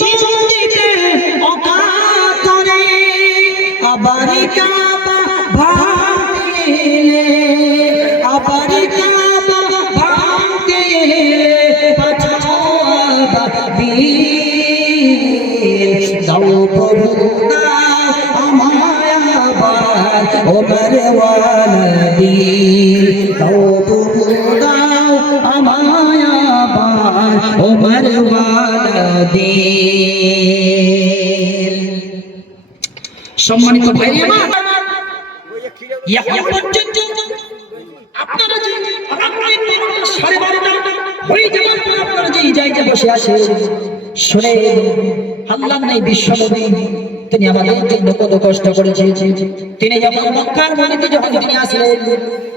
জীবন দিতে অকাতরে আবার কাবা ভাঙলে আবার কাবা ভাঙতে দাও প্রভু দাও আমায় আবার ওমর ওয়ালাদি দাও প্রভু দাও আমায় আবার ওমর ওয়ালাদি। সম্মানিত ভাইরা আমার, এখন পর্যন্ত আপনারা যে সাড়ে 12টা হয়ে যাওয়ার পর আপনারা যে জায়গায় বসে আছেন, শুনে আল্লাহ নাই বিশ্বনবী তিনি আমাদের জন্য কত কষ্ট করেছেন। তিনি যখন মক্কার মাটিতে যখন তিনি আসলেন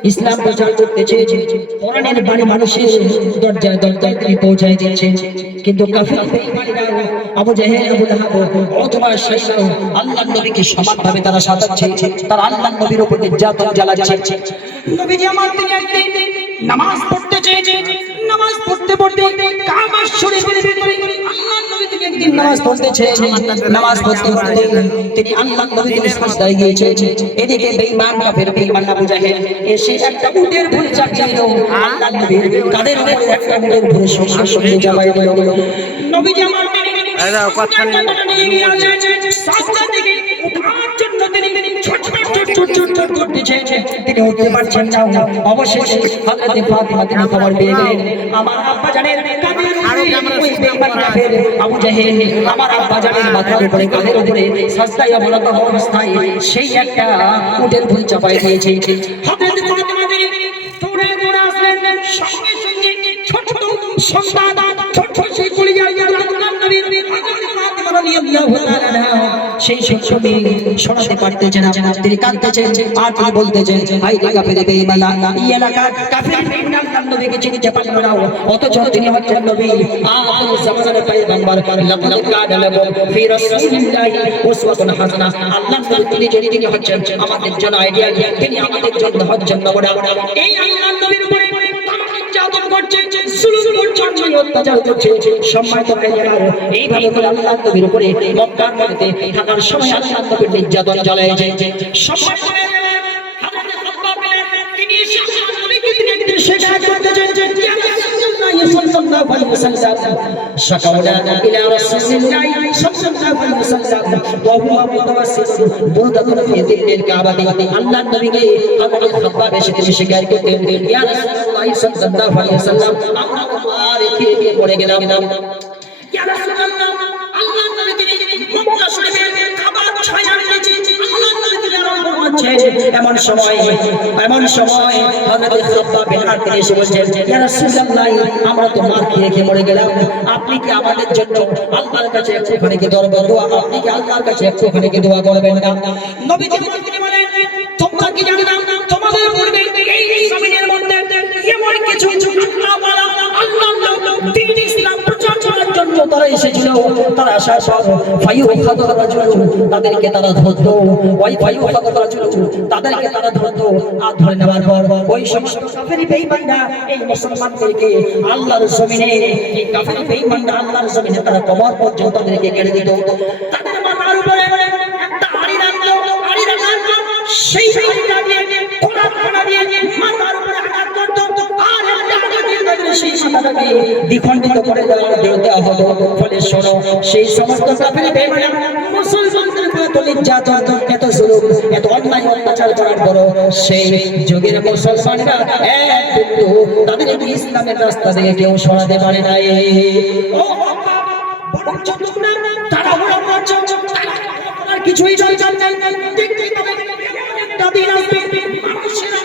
ইসলাম প্রচার করতে চেয়েছেন, কোরআনের বাণী মানুষের দরজায় দরজায় তিনি পৌঁছায় দিয়েছেন, কিন্তু কাফির বেঈমানরা আবু জাহেল আবু লাহাব অথবা শাইখা আল্লাহর নবীকে সমানভাবে তারা সাজাচ্ছে, তারা আল্লাহর নবীর উপর নির্যাতন চালাচ্ছে। নবীজি আমার তিনি একদিন নামাজ পড়তে চেয়েছেন, নামাজ পড়তে পড়তে কাবা শরীফের ভিতরে আল্লাহর নবী তিনি একদিন নামাজ পড়তেছে, নামাজ পড়তে পড়তে তিনি আল্লাহর নবী তিনি সাজদায় গিয়েছেন। এদিকে বেঈমান কাফের বেঈমান আবু জাহেল এসে একটা উটের ভুঁড়ি চাপিয়ে দিল আল্লাহর নবীর কাঁধের উপরে, একটা উটের ভুঁড়ি সঙ্গে সঙ্গে চাপিয়ে দিল। নবীজি আমার তিনি সাজদা থেকে ওঠার জন্য তিনি ছটছট করতেছে, তিনি উঠতে পারছেন না। অবশেষে হযরত ফাতিমা তিনি খবর পেয়ে গেলেন, আমার আব্বা জানের কাঁধের উপরে ওই বেঈমান কাফের আবু জাহেল আমার আব্বা জানের মাথার উপরে কাঁধের উপরে সাজদায় অবনত অবস্থায় সেই একটা উটের ভুঁড়ি চাপিয়ে দিয়েছে। হযরত ফাতিমা তিনি দৌড়ে দৌড়ে আসলেন, সঙ্গে সঙ্গে ছোট ছোট সন্তান ছোট ছোট সেই কলিজা আল্লাহর নবীর ফাতিমা রাদিয়াল্লাহু তাআলা সেই ছবি শোনাতে পারতেছেন না, তিনি কাঁদতেছেন আর তিনি বলতেছেন, ভাই কাফের বেঈমান এই এলাকার কাফের বেঈমান আল্লাহর নবীকে চিনতে পারল না, অথচ তিনি হচ্ছেন নবী আখির জামানের পয়গম্বর। লাকাদ কানা লাকুম ফি রাসূলিল্লাহি উসওয়াতুন হাসানা। আল্লাহর নবী তিনি হচ্ছেন আমাদের জন্য আইডিয়াল, তিনি আমাদের জন্য হচ্ছেন নমুনা। এই আল্লাহর নবীর উপরে নির্যাতন করছে, জুলুম করছে, অত্যাচার করছে। সম্মানিত ভাইরা, এইভাবে করে আল্লাহর নবীর উপরে মক্কার মধ্যে থাকার সময় আল্লাহর নবীর নির্যাতন চালাইছে। সম্মানিত ভাইরা, হযরত খাব্বাব তিনি আল্লাহর নবীকে তিনি একদিন শিকায়ত করতে চেয়েছেন, ইয়া রাসূলুল্লাহ সাল্লাল্লাহু আলাইহি ওয়াসাল্লাম শাকাওনা ইলা রাসূলিল্লাহ সাল্লাল্লাহু আলাইহি ওয়াসাল্লাম ওয়া হুয়া মুতাওয়াসসিল বুরদাতুন ফি দিল্লিল কাবাতি। আল্লাহর নবীকে হযরত খাব্বাব এসে তিনি শিকায়ত করতেন, ইয়া রাসূলুল্লাহ সাল্লাল্লাহু আলাইহি ওয়াসাল্লাম আমরা তোমার খেয়ে পড়ে গেলাম। ইয়া রাসূলুল্লাহ আল্লাহর নবী তিনি মক্কা শরীফের খাবার ছায়ার নিচে আল্লাহর নবী তিনি আরাম করছেন। এমন সময় হযরত খাব্বাব বিন আরত এসে বলছেন, ইয়া রাসূলুল্লাহ আমরা তো মার খেয়ে মরে গেলাম, আপনি কি আমাদের জন্য আল্লাহর কাছে একটুখানি কি দোয়া, আপনি কি আল্লাহর কাছে একটুখানি কি দোয়া করবেন না? নবীজি তিনি বলেন, তোমরা কি জানো না তোমাদের পূর্বে এই জমিনের মধ্যে এমন কিছু আল্লাহ ওয়ালা আল্লাহর দ্বীন ইসলাম প্রচার করার জন্য তারা এসেছিল, তারা আসার পর ফায়ুখাদু রাজুল তাদেরকে তারা ধরতো, ওই ফায়ুখাদু রাজুল তাদেরকে তারা ধরতো, আর ধরে নেওয়ার পর ওই সমস্ত কাফের বেঈমানরা এই মুসলমানদেরকে আল্লাহর জমিনে, এই কাফের বেঈমানরা আল্লাহর জমিনে তারা কবর পর্যন্ত তাদেরকে কেড়ে দিত। তাদের মাথার উপরে একটা আড়ি রাখতো, আড়ি রাখার পর সেই আড়িটা দিয়ে কোড়া দিয়ে মাথার উপরে আঘাত করতো, আর একটা আঘাত দিয়ে তাদের সেই মাথাটাকে দ্বিখণ্ডিত করে দেওয়া হতো। ফলে শোনো, সেই সমস্ত কাফের বেঈমানরা মুসলমানদের উপর এত নির্যাতন, এত জুলুম, এত অন্যায় অত্যাচার করার পর সেই যুগের মুসলমানরা এক বিন্দু তাদেরকে ইসলামের রাস্তা থেকে কেউ সরাতে পারে নাই। ও বাবা, বরঞ্চ তোমরা তাড়াহুড়ো করছো, তাড়াহুড়োর কিছুই দরকার নেই। দেখতেই পাবে একটা দিন আসবে মানুষেরা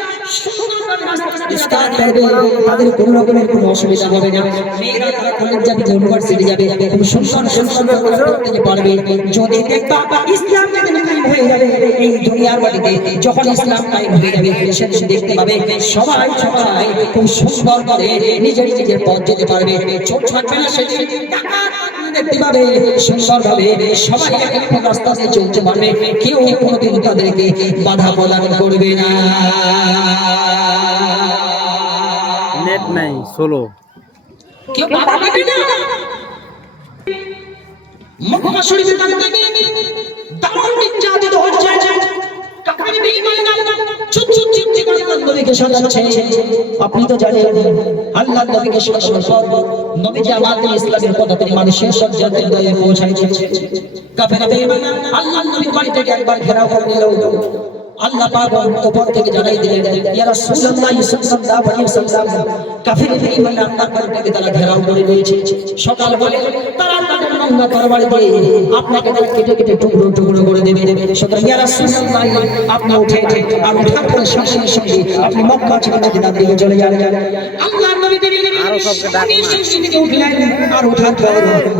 ইসলাম করবে, তাদের কোনো রকমের কোনো অসুবিধা হবে না। মেয়েরা তারা কলেজ যাবে, ইউনিভার্সিটি যাবে, খুব সুন্দর করতে পারবে। যদি দেখবা ইসলাম যেদিন কায়েম হয়ে যাবে এই দুনিয়ার মাটিতে, যখন ইসলাম কায়েম হয়ে যাবে সেদিন দেখতে পাবে সবাই খুব সুন্দর করে নিজের পথ যেতে পারবে। চোখ ছাড়বে না সেদিন, দেখতে পাবে সুন্দরভাবে সবাই একটা রাস্তা দিয়ে চলতে পারবে, কেউ কোনোদিন তাদেরকে বাধা প্রদান করবে না। নেট নাই, সোলো কেউ বাধা দেবে না। মক্কা শরীফে থাকতে গিয়ে দারুণ নির্যাতিত হচ্ছে কাফের বেঈমানরা চুপ চুপ চুপ চুপ আল্লাহর নবীকে শোনাচ্ছে আপনি তো জানেন আল্লাহর নবীকে শোনানোর পর নবীজি আমাদের ইসলামের কথা তিনি মানুষের সব জায়গায় পৌঁছাইছেন কাফের বেঈমানরা আল্লাহর নবীর বাড়ি থেকে একবার ঘেরাও করে নিল আল্লাহ পাক উপর থেকে জানাই দিলেন ইয়া রাসূলুল্লাহ সাল্লাল্লাহু আলাইহি ওয়াসাল্লাম কাফের বেঈমানরা আপনার বাড়িটাকে তারা ঘেরাও করে নিয়েছে সকাল বলে তারা তাদের নোংরা তরবারি দিয়ে আপনাকে কেটে কেটে টুকরো টুকরো করে দেবে সুতরাং ইয়া রাসূলুল্লাহ আপনি উঠে আর ওঠার পরে সঙ্গে সঙ্গে আপনি মক্কা ছেড়ে মদিনার দিকে চলে যান আল্লাহর নবী থেকে উঠলেন আর ওঠার পর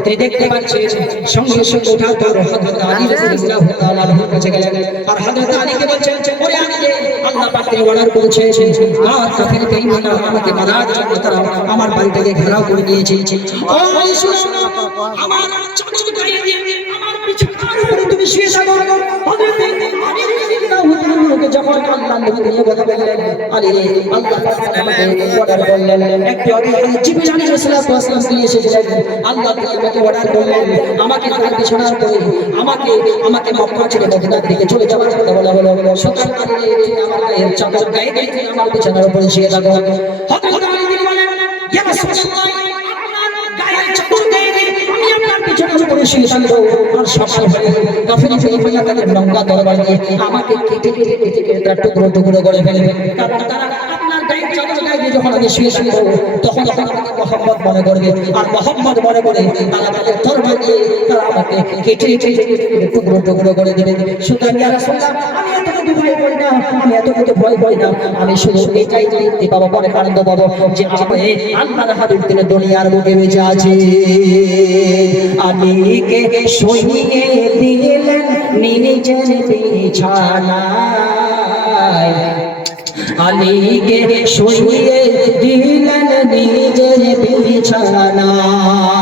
তিনি দেখতে পাচ্ছেন সঙ্গে সঙ্গে ওঠার পর হযরত আলী রাদিয়াল্লাহু তাআলা আনহুর কাছে গেলেন আর হযরত আলীকে বলছেন ওরে আলী আল্লাহ পাক তিনি অর্ডার করেছেন আর কাফের বেঈমানরা আমাকে মারার জন্য তারা আমার বাড়িটাকে ঘেরাও করে নিয়েছে ও আলী শুনো আমার চাচু গায়ে দিয়ে আমার বিছানার উপরে তুমি শুয়ে থাকো হযরত আলী রাদিয়াল্লাহু তাআলা যখন আল্লাহর নবী নিয়ে কথা বললেন আলী আল্লাহ পাক আমাকে অর্ডার করলেন একটু আগে জিবরিল আলাইহিস সালাতু ওয়াস সালাম তিনি এসেছিলেন আল্লাহ তাআলা আমাকে অর্ডার করলেন আমাকে তার বিছানার উপরে আমাকে মক্কা ছেড়ে মদিনার দিকে চলে যাওয়ার কথা বলা হলো সুতরাং আলী আমার গায়ের চাদর গায়ে দিয়ে আমার বিছানার উপরে শুয়ে থাকো হযরত আলী তিনি বলেন ইয়া রাসূলুল্লাহ আপনার গায়ের চাদর গায়ে দিয়ে আমি আপনার বিছানার উপরে শুয়ে থাকবো আর সকাল হলে কাফের বেঈমানরা তাদের নোংরা তরবারি দিয়ে আমাকে কেটে কেটে কেটে কেটে টুকরো টুকরো করে ফেলবে কারণ তারা আপনার গায়ের চাদর গায়ে দিয়ে যখন আমি শুয়ে শুয়ে তখন আমাকে মোহাম্মদ মনে করবে আর মোহাম্মদ মনে করে তারা তাদের তরবারি দিয়ে তারা আমাকে কেটে কেটে কেটে টুকরো টুকরো করে দেবে সুতরাং ইয়া রাসূলুল্লাহ আমি এতটুকু ভয় করি না ভয় করি না আমি শুধু এটাই দেখতে পাবো পরে আনন্দ পাবো যে আপনি আল্লাহর হাবিব তিনি দুনিয়ার বুকে বেঁচে আছে আলীকে শুইয়ে দিলেন নিজের বিছানায় আলীকে শুইয়ে দিলেন নিজের বিছানায়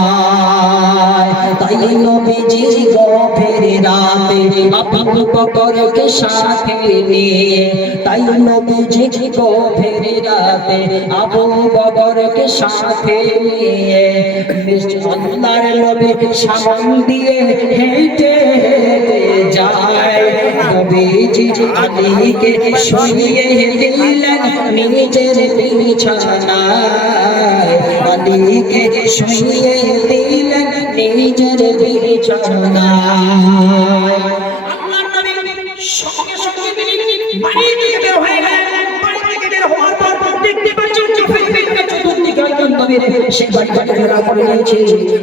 তাই নবীজি গভীর রাতে আবু বকরকে সাথে নিয়ে তাই নবীজি গভীর রাতে আবু বকরকে সাথে নিয়ে আল্লাহর নবী সামন দিয়ে হেঁটে হেঁটে যায় নবীজি আলীকে শুইয়ে দিলেন নিজের বিছানায় আলীকে শুইয়ে দিলেন নিজের বিছানায় আল্লাহর নবী সঙ্গে সঙ্গে তিনি বাড়ি থেকে বের হয়ে গেলেন বাড়ি থেকে বের হওয়ার পর দেখতে পাচ্ছেন চতুর্দিকে নবীর সেই বাড়িটাকে ঘেরা করে নিয়েছে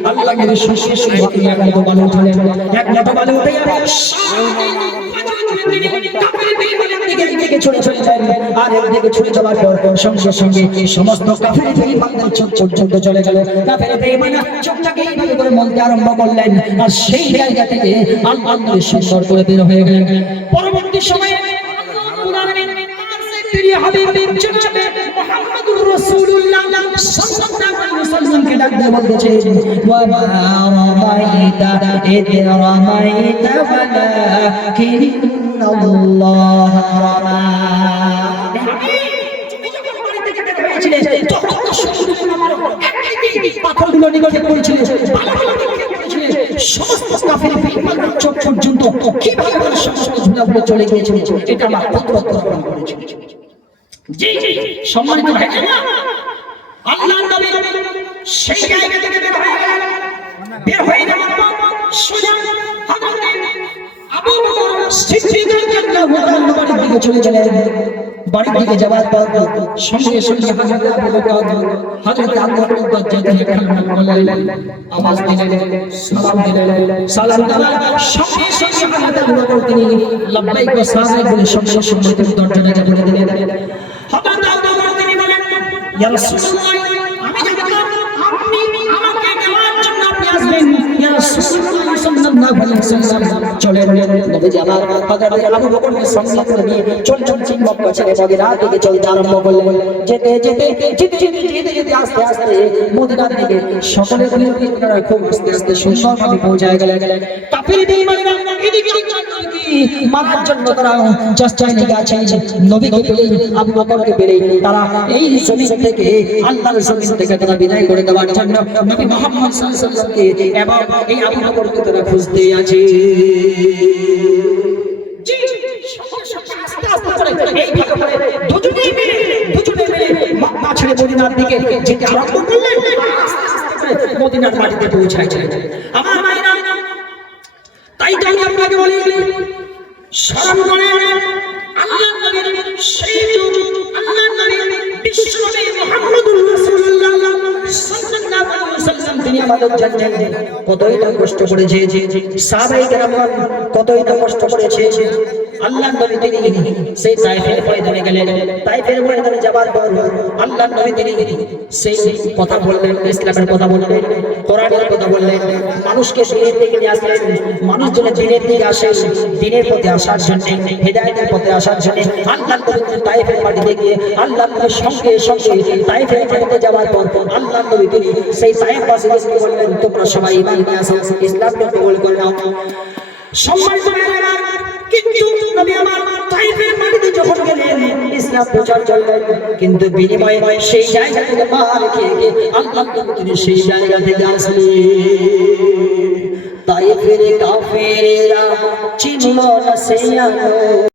আল্লাহ নবী সঙ্গে সঙ্গে এক মুঠো বালু উঠালেন এক মুঠো বালু উঠে ছুটে চলে যায় আর একদিকে ছুটে যাওয়ার পর সঙ্গে সঙ্গে সমস্ত কাফের বেঈমানদের চোখ পর্যন্ত চলে গেল কাফের বেঈমানরা চোখটাকে এইভাবে করে মলতে আরম্ভ করলেন আর সেই জায়গা থেকে আল্লাহ নবী সুন্দর করে বের হয়ে গেলেন পরবর্তী সময়ে প্রিয় হাবিব জনাবে মুহাম্মদুর রাসূলুল্লাহ সাল্লাল্লাহু আলাইহি ওয়াসাল্লামকে ডাক দিয়ে বলতেছে ওয়া মা রামাইতা ইদ রামাইতা ওয়ালাকিন্নাল্লাহ রামা তুমি যখন বাড়ি থেকে বের হয়েছিলে তখন তো শুধু আমার একটি পাথরগুলো নিক্ষেপ করেছিলে বালুগুলো নিক্ষেপ করেছিলে সমস্ত কাফের বেঈমানদের চোখ পর্যন্ত কিভাবে সমস্ত ঝুলাগুলো চলে গিয়েছিল এটা আমার পুত্র প্রমাণ করেছিল জি জি সম্মানিত ভাইরা আল্লাহর নবী সেই জায়গা থেকে বের হয়ে যাওয়ার পর সোজা হযরত আবু বকর সিদ্দিক রাদিয়াল্লাহু তাআলা বাড়ির দিকে চলে গেলেন বাড়ির দিকে যাওয়ার পর সঙ্গে সঙ্গে হযরত আবু বকর হযরত আবু বকর দরজা থেকে বললেন আওয়াজ দিলেন সালাম দেওয়ার সঙ্গে সঙ্গে হযরত আবু বকর তিনি লব্বাইক ওয়া সাদাইক বলে সঙ্গে সঙ্গে দরজাটা খুলে দিলেন হযরত আবু বকর তিনি বলেন ইয়া রাসূলুল্লাহ আমি জানতাম আপনি আমাকে নেওয়ার জন্য আপনি আসবেন ইয়া রাসূলুল্লাহ সাল্লাল্লাহু আলাইহি ওয়াসাল্লাম চলে নবীজি আমার হযরত আবু বকরকে সঙ্গে করে নিয়ে চলছেন মক্কা ছেড়ে মদিনার দিকে চলতে আরম্ভ করলেন যেতে যেতে আস্তে আস্তে মদিনার দিকে সকলে খুব আস্তে আস্তে সুন্দরভাবে পৌঁছে গেলেন কাফের বেঈমানরা এদিকে মারার জন্য তারা চেষ্টায় লেগে আছে। নবীকে পেলে আবু বকরকে পেলে তারা এই জমিন থেকে আল্লাহর জমিন থেকে তারা বিদায় করে দেওয়ার জন্য নবী মুহাম্মদ সাল্লাল্লাহু আলাইহি ওয়াসাল্লামকে এবং এই আবু বকরকে তারা খুঁজতে আছে। জি আস্তে আস্তে করে এইভাবে করে দুজনেই মিলে মক্কা ছেড়ে মদিনার দিকে যেতে আরম্ভ করলেন। আস্তে আস্তে করে মদিনার মাটিতে পৌঁছাইছিলেন। আমার ভাইরা, তাই তো আমি আপনাকে বলি স্মরণ করেন আল্লাহর নবীর সেই যুগ, আল্লাহর নবী বিশ্বনবী মুহাম্মদুর রাসূলুল্লাহ সাল্লাল্লাহু আলাইহি ওয়াসাল্লাম তিনি আমাদের জন্য কতই না কষ্ট করেছে, সাহাবায়ে কেরাম কতই না কষ্ট করেছে। আল্লাহর নবী তিনি সেই তায়েফের ময়দানে গেলেন। তায়েফের ময়দানে যাবার পর আল্লাহর নবী তিনি সেই কথা বললেন, ইসলামের কথা বললেন, কোরআনের কথা বললেন, মানুষকে দিনের দিকে নিয়ে আসলেন। মানুষ যেন দিনের দিকে আসে, দিনের পথে আসার জন্য, হেদায়েতের পথে আসার জন্য আল্লাহর নবী তায়েফের মাটিতে গিয়ে আল্লাহর নবীর সঙ্গে সঙ্গে তায়েফের মাটিতে যাওয়ার পর আল্লাহর নবী তিনি সেই তায়েফবাসীদেরকে বললেন, তোমরা সবাই ঈমান নিয়ে আসো, ইসলামকে কবুল করে নাও। সম্মানিত ভাইরা, কিন্তু নবী আমার তায়েফের মাটিতে যখন গেলেন ইসলাম প্রচার করলেন, কিন্তু বিনিময়ে সেই জায়গা থেকে মার খেয়ে গিয়ে আল্লাহর নবী তিনি সেই জায়গা থেকে আসলেন। তায়েফের কাফেরেরা চিনল না সেই আলো।